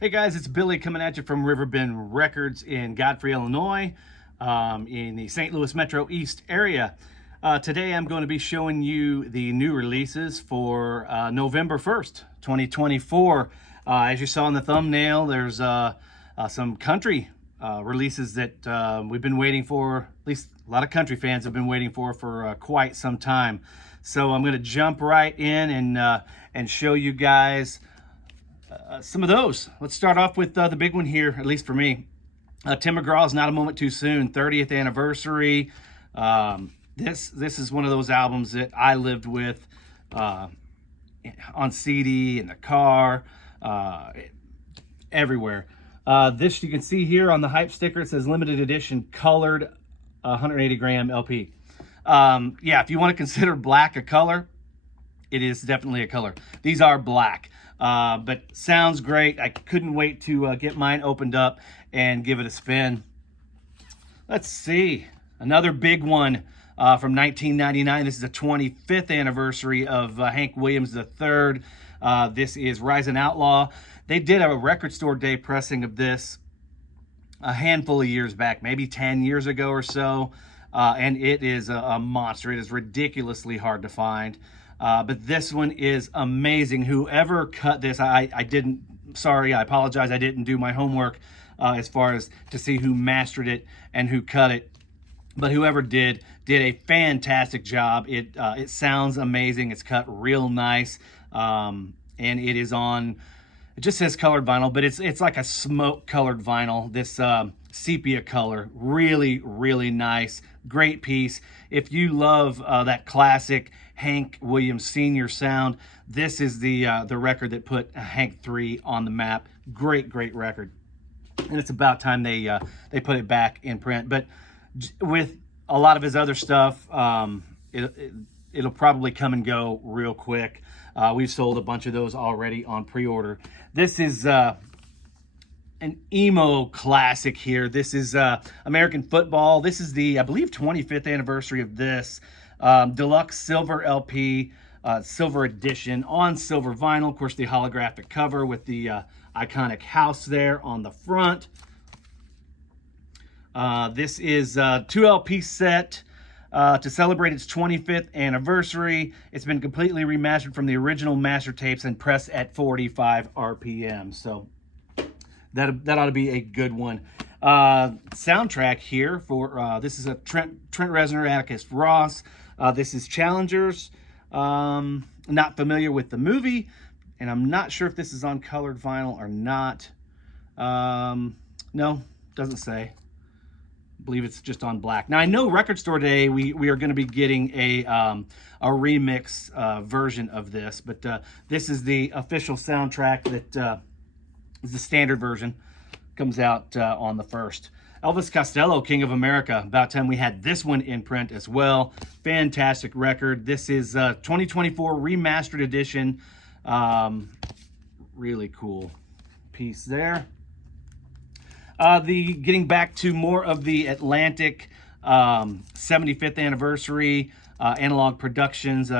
Hey guys, it's Billy coming at you from RiverBend Records in Godfrey, Illinois, in the St. Louis Metro East area. Today I'm going to be showing you the new releases for November 1st, 2024. As you saw in the thumbnail, there's some country releases that we've been waiting for, at least a lot of country fans have been waiting for quite some time. So I'm going to jump right in and show you guys some of those. Let's start off with the big one here, at least for me. Tim McGraw's Not a Moment Too Soon, 30th anniversary. This is one of those albums that I lived with on CD, in the car, everywhere. This you can see here on the hype sticker. It says limited edition colored 180 gram LP. Yeah, if you want to consider black a color, it is definitely a color. These are black. But sounds great. I couldn't wait to get mine opened up and give it a spin. Let's see. Another big one from 1999. This is the 25th anniversary of Hank Williams III. This is Rising Outlaw. They did a record store day pressing of this a handful of years back, maybe 10 years ago or so. And it is a monster. It is ridiculously hard to find. But this one is amazing. Whoever cut this, I apologize. I didn't do my homework as far as to see who mastered it and who cut it. But whoever did a fantastic job. It sounds amazing. It's cut real nice. And it is on, it just says colored vinyl, but it's like a smoke colored vinyl. This sepia color, really, really nice. Great piece. If you love that classic Hank Williams Sr. sound, this is the record that put Hank 3 on the map. Great record. And it's about time they put it back in print. But with a lot of his other stuff, it'll probably come and go real quick. We've sold a bunch of those already on pre-order. This is an emo classic here. This is American Football. This is the, I believe, 25th anniversary of this. Deluxe silver LP, silver edition on silver vinyl. Of course, the holographic cover with the iconic house there on the front. This is a 2 LP set to celebrate its 25th anniversary. It's been completely remastered from the original master tapes and pressed at 45 RPM. So that ought to be a good one. Soundtrack here for this is a Trent Reznor, Atticus Ross. This is Challengers. Not familiar with the movie, and I'm not sure if this is on colored vinyl or not. No, doesn't say. I believe it's just on black. Now I know Record Store Day we are going to be getting a remix version of this, but this is the official soundtrack that is the standard version. Comes out on the 1st. Elvis Costello, King of America. About time we had this one in print as well. Fantastic record. This is 2024 remastered edition. Really cool piece there. Getting back to more of the Atlantic 75th anniversary Analog Productions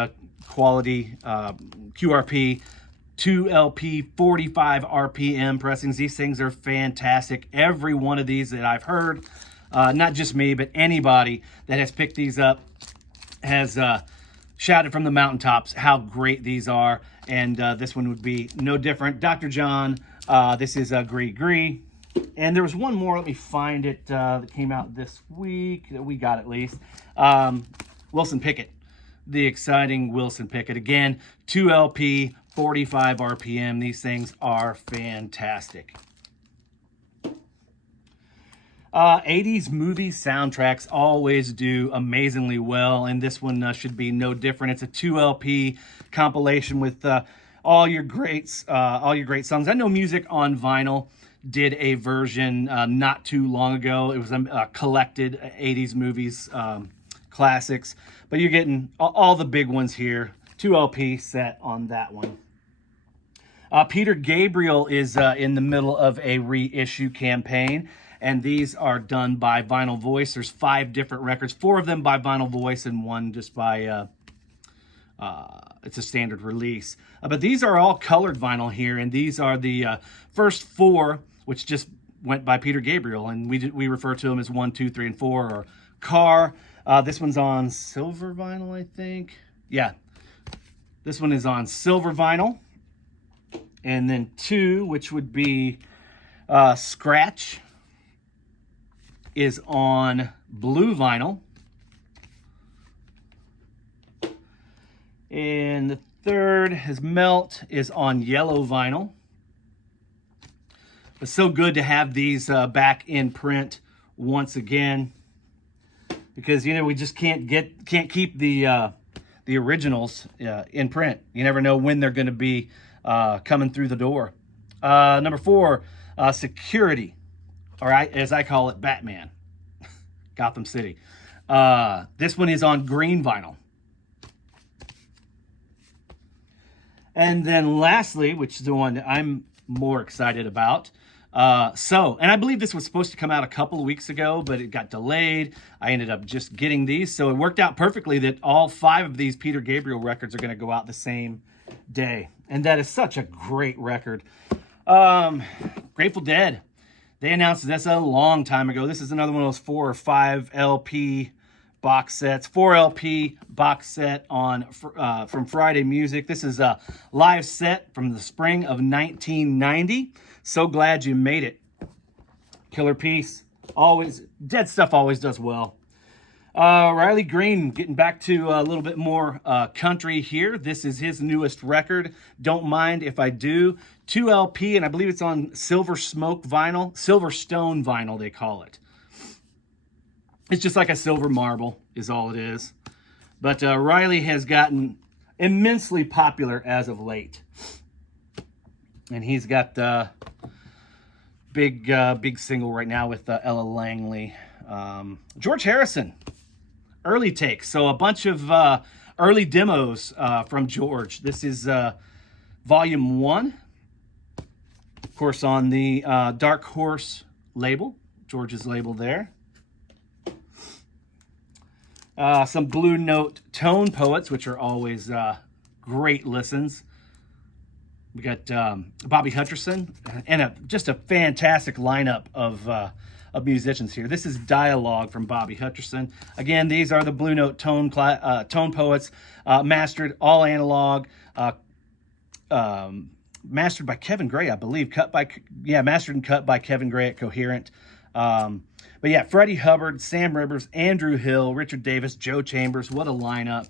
quality QRP. 2 LP 45 RPM pressings. These things are fantastic. Every one of these that I've heard, not just me, but anybody that has picked these up has shouted from the mountaintops how great these are. And this one would be no different. Dr. John, this is Gree Gree. And there was one more, let me find it, that came out this week, that we got at least. Wilson Pickett, the exciting Wilson Pickett. Again, 2 LP, 45 RPM. These things are fantastic. 80s movie soundtracks always do amazingly well, and this one should be no different. It's a 2 LP compilation with all your great songs. I know Music on Vinyl did a version not too long ago. It was a collected 80s movies classics, but you're getting all the big ones here. 2 LP set on that one. Peter Gabriel is in the middle of a reissue campaign, and these are done by Vinyl Voice. There's 5 different records, 4 of them by Vinyl Voice and 1 just by it's a standard release. But these are all colored vinyl here, and these are the first 4, which just went by Peter Gabriel, and we refer to them as 1, 2, 3, and 4, or Car. This one's on silver vinyl, I think. Yeah, this one is on silver vinyl. And then 2, which would be Scratch, is on blue vinyl. And the 3rd is Melt, is on yellow vinyl. It's so good to have these back in print once again, because we just can't keep the originals in print. You never know when they're going to be coming through the door. Number 4, Security, or as I call it, Batman, Gotham City. This one is on green vinyl. And then lastly, which is the one that I'm more excited about, and I believe this was supposed to come out a couple of weeks ago, but it got delayed. I ended up just getting these, so it worked out perfectly that all 5 of these Peter Gabriel records are going to go out the same day, and that is such a great record. Grateful Dead, they announced this a long time ago. This is another one of those 4 or 5 LP box sets. 4 LP box set on from Friday Music. This is a live set from the spring of 1990. So glad you made it. Killer piece. Always, Dead stuff always does well. Riley Green, getting back to a little bit more country here. This is his newest record, Don't Mind If I Do. 2 LP, and I believe it's on Silver Smoke vinyl. Silverstone vinyl, they call it. It's just like a silver marble is all it is. But Riley has gotten immensely popular as of late. And he's got the big single right now with Ella Langley. George Harrison, early takes. So a bunch of early demos from George. This is volume 1. Of course, on the Dark Horse label, George's label there. Some Blue Note Tone Poets, which are always great listens. We got Bobby Hutcherson, and just a fantastic lineup of musicians here. This is Dialogue from Bobby Hutcherson. Again, these are the Blue Note Tone Poets, mastered, all analog, mastered by Kevin Gray, I believe. Mastered and cut by Kevin Gray at Coherent. But yeah, Freddie Hubbard, Sam Rivers, Andrew Hill, Richard Davis, Joe Chambers. What a lineup.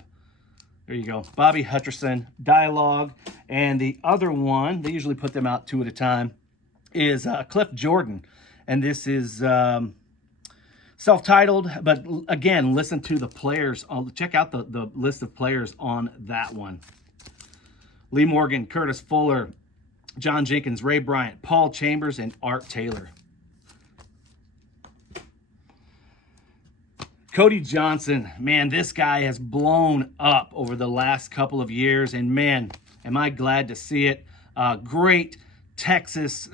There you go. Bobby Hutcherson, Dialogue. And the other one, they usually put them out 2 at a time, is Cliff Jordan. And this is self-titled. But again, listen to the players. Check out the list of players on that one. Lee Morgan, Curtis Fuller, John Jenkins, Ray Bryant, Paul Chambers, and Art Taylor. Cody Johnson, man, this guy has blown up over the last couple of years, and man, am I glad to see it. Great Texas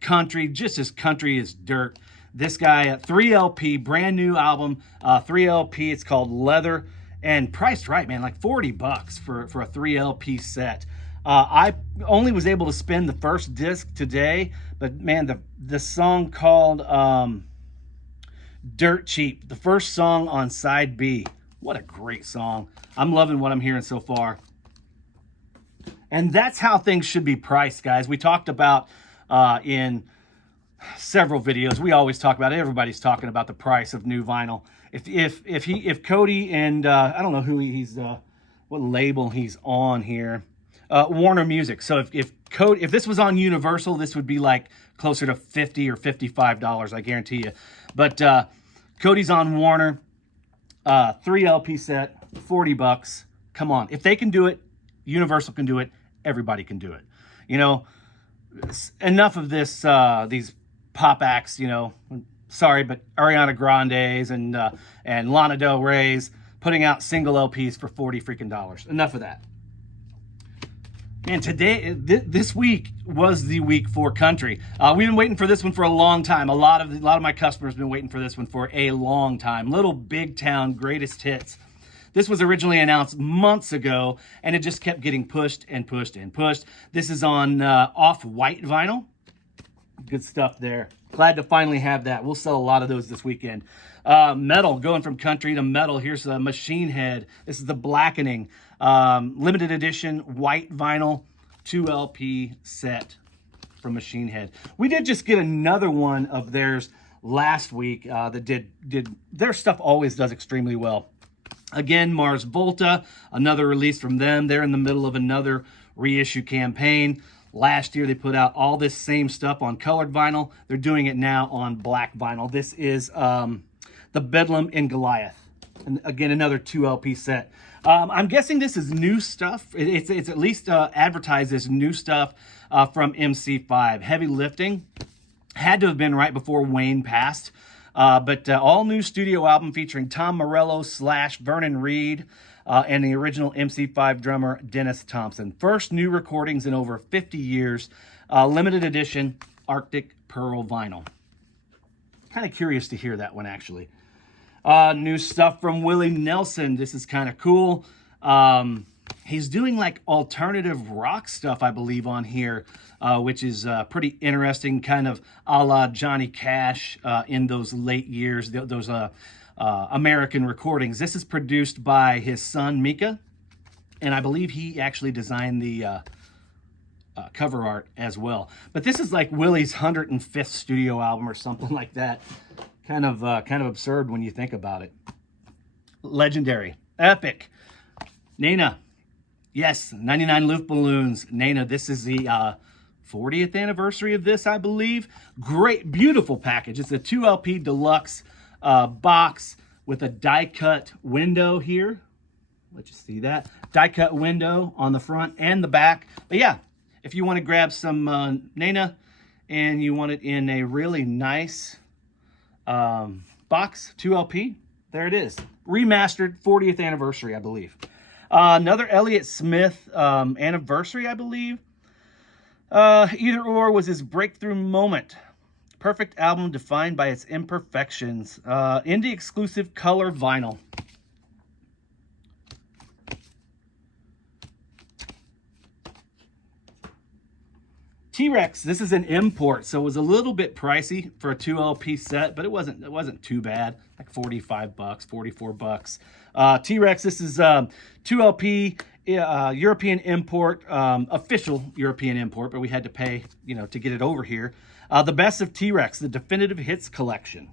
country, just as country as dirt. This guy, 3 LP, brand new album, 3 LP. It's called Leather, and priced right, man, like $40 for a 3 LP set. I only was able to spin the first disc today, but man, the song called Dirt Cheap, the first song on side B. What a great song. I'm loving what I'm hearing so far. And that's how things should be priced, guys. We talked about in several videos. We always talk about it. Everybody's talking about the price of new vinyl. If Cody and I don't know who he's what label he's on here. Warner Music. So if this was on Universal, this would be like closer to $50 or $55, I guarantee you. But Cody's on Warner, 3 LP set, $40. Come on, if they can do it, Universal can do it. Everybody can do it. You know, enough of this. These pop acts. You know, sorry, but Ariana Grande's and Lana Del Rey's putting out single LPs for $40 freaking. Enough of that. Man, today, this week was the week for country. We've been waiting for this one for a long time. A lot of my customers have been waiting for this one for a long time. Little Big Town Greatest Hits. This was originally announced months ago, and it just kept getting pushed and pushed and pushed. This is on off-white vinyl. Good stuff there. Glad to finally have that. We'll sell a lot of those this weekend. Metal, going from country to metal. Here's the Machine Head. This is the Blackening. Limited edition white vinyl 2 LP set from Machine Head. We did just get another one of theirs last week that did their stuff always does extremely well. Again, Mars Volta, another release from them. They're in the middle of another reissue campaign. Last year, they put out all this same stuff on colored vinyl. They're doing it now on black vinyl. This is the Bedlam in Goliath. And again, another 2 LP set. I'm guessing this is new stuff. It's at least advertised as new stuff from MC5. Heavy Lifting. Had to have been right before Wayne passed. But all new studio album featuring Tom Morello / Vernon Reid and the original MC5 drummer Dennis Thompson. First new recordings in over 50 years. Limited edition Arctic Pearl vinyl. Kind of curious to hear that one, actually. New stuff from Willie Nelson. This is kind of cool. He's doing like alternative rock stuff, I believe, on here, which is pretty interesting, kind of a la Johnny Cash in those late years, those American recordings. This is produced by his son, Mika, and I believe he actually designed the cover art as well. But this is like Willie's 105th studio album or something like that. Kind of absurd when you think about it. Legendary, epic. Nena, yes, 99 Luft Balloons. Nena, this is the 40th anniversary of this, I believe. Great, beautiful package. It's a 2 LP deluxe box with a die-cut window here. Let you see that. Die-cut window on the front and the back. But yeah, if you want to grab some Nena and you want it in a really nice box, 2 LP, there it is. Remastered, 40th anniversary, I believe. Another Elliott Smith anniversary, I believe. Either Or was his breakthrough moment. Perfect album defined by its imperfections. Indie exclusive color vinyl. T-Rex, this is an import, so it was a little bit pricey for a 2 LP set, but it wasn't too bad, like 45 bucks, 44 bucks. T-Rex, this is 2 LP European import, official European import, but we had to pay, to get it over here. The Best of T-Rex, the Definitive Hits Collection.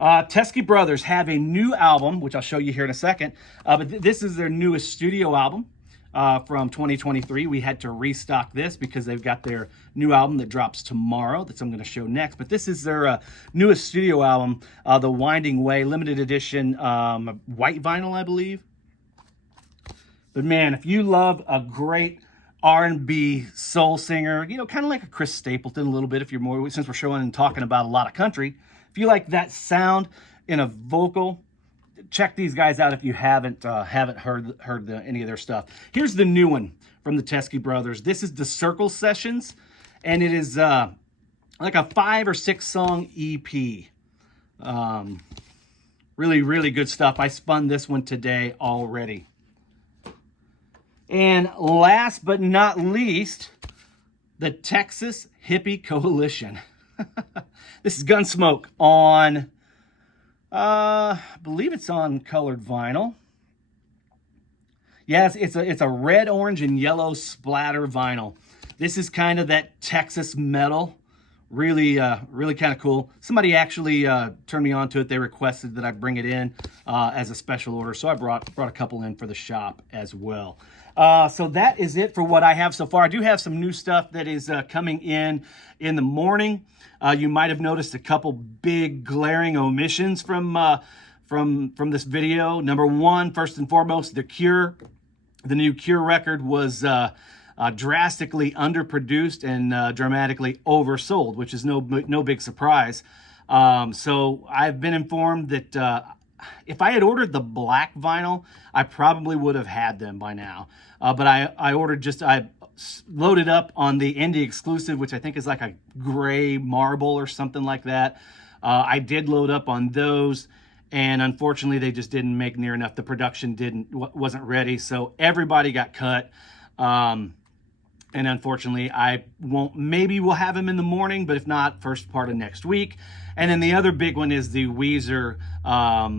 Tusky Brothers have a new album, which I'll show you here in a second, but this is their newest studio album. From 2023. We had to restock this because they've got their new album that drops tomorrow that I'm going to show next. But this is their newest studio album, The Winding Way, limited edition white vinyl, I believe. But man, if you love a great R&B soul singer, kind of like a Chris Stapleton a little bit, if you're more, since we're showing and talking about a lot of country, if you like that sound in a vocal, check these guys out if you haven't heard any of their stuff. Here's the new one from the Tusky Brothers. This is the Circle Sessions, and it is like a 5 or 6 song EP. Really, really good stuff. I spun this one today already. And last but not least, the Texas Hippie Coalition. This is Gunsmoke on... I believe it's on colored vinyl. Yes, it's a red, orange, and yellow splatter vinyl. This is kind of that Texas metal. Really, really kind of cool. Somebody actually turned me on to it. They requested that I bring it in as a special order, so I brought a couple in for the shop as well. So that is it for what I have so far. I do have some new stuff that is coming in the morning. You might have noticed a couple big glaring omissions from this video. Number one, first and foremost, The Cure. The new Cure record was drastically underproduced and dramatically oversold, which is no big surprise. So I've been informed that if I had ordered the black vinyl, I probably would have had them by now. But I loaded up on the indie exclusive, which I think is like a gray marble or something like that. I did load up on those, and unfortunately they just didn't make near enough. The production wasn't ready, so everybody got cut. And unfortunately, maybe we'll have him in the morning, but if not, first part of next week. And then the other big one is the Weezer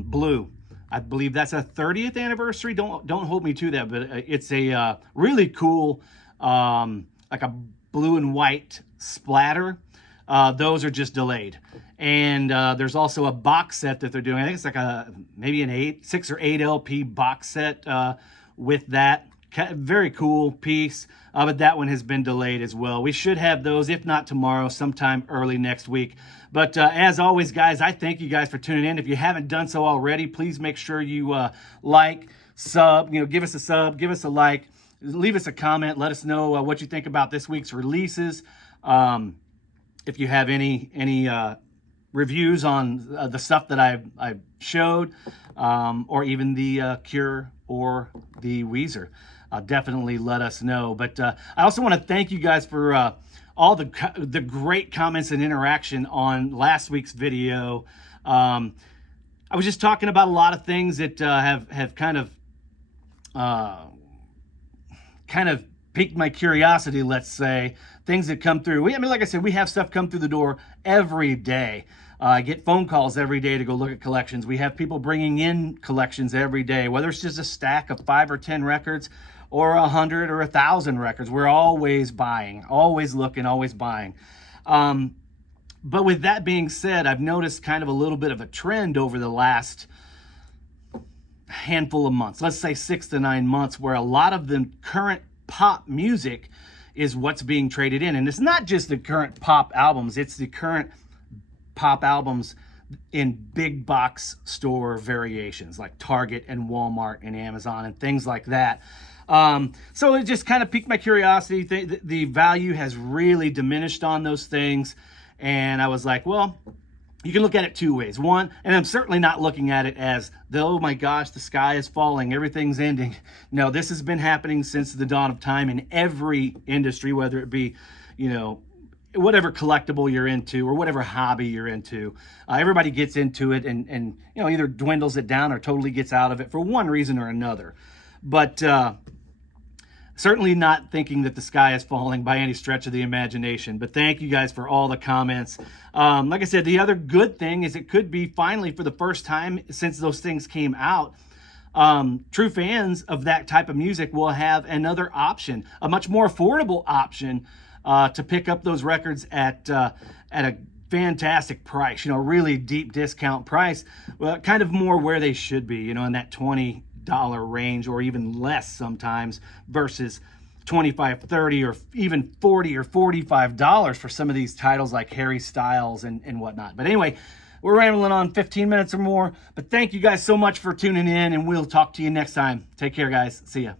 Blue. I believe that's a 30th anniversary. Don't hold me to that, but it's a really cool, like a blue and white splatter. Those are just delayed. And there's also a box set that they're doing. I think it's like maybe an 6 or 8 LP box set with that. Very cool piece, but that one has been delayed as well. We should have those, if not tomorrow, sometime early next week. But as always, guys, I thank you guys for tuning in. If you haven't done so already, please make sure you like, sub, give us a sub, give us a like, leave us a comment, let us know what you think about this week's releases. If you have any reviews on the stuff that I showed, or even the Cure or the Weezer, definitely let us know. But I also want to thank you guys for all the great comments and interaction on last week's video. I was just talking about a lot of things that have kind of piqued my curiosity, let's say. Things that come through. I mean, like I said, we have stuff come through the door every day. I get phone calls every day to go look at collections. We have people bringing in collections every day, whether it's just a stack of 5 or 10 records or 100 or 1,000 records. We're always buying, always looking, always buying. But with that being said, I've noticed kind of a little bit of a trend over the last handful of months, let's say 6 to 9 months, where a lot of the current pop music is what's being traded in. And it's not just the current pop albums, it's the current pop albums in big box store variations like Target and Walmart and Amazon and things like that. So it just kind of piqued my curiosity. The value has really diminished on those things. And I was like, well, you can look at it two ways. One, and I'm certainly not looking at it as, oh my gosh, the sky is falling, everything's ending. No, this has been happening since the dawn of time in every industry, whether it be, whatever collectible you're into or whatever hobby you're into. Everybody gets into it and either dwindles it down or totally gets out of it for one reason or another. But certainly not thinking that the sky is falling by any stretch of the imagination. But thank you guys for all the comments. Like I said, the other good thing is it could be finally, for the first time since those things came out, true fans of that type of music will have another option, a much more affordable option, to pick up those records at a fantastic price, really deep discount price, well, kind of more where they should be, in that $20 range or even less sometimes, versus $25, $30, or even $40 or $45 for some of these titles like Harry Styles and whatnot. But anyway, we're rambling on 15 minutes or more, but thank you guys so much for tuning in, and we'll talk to you next time. Take care, guys. See ya.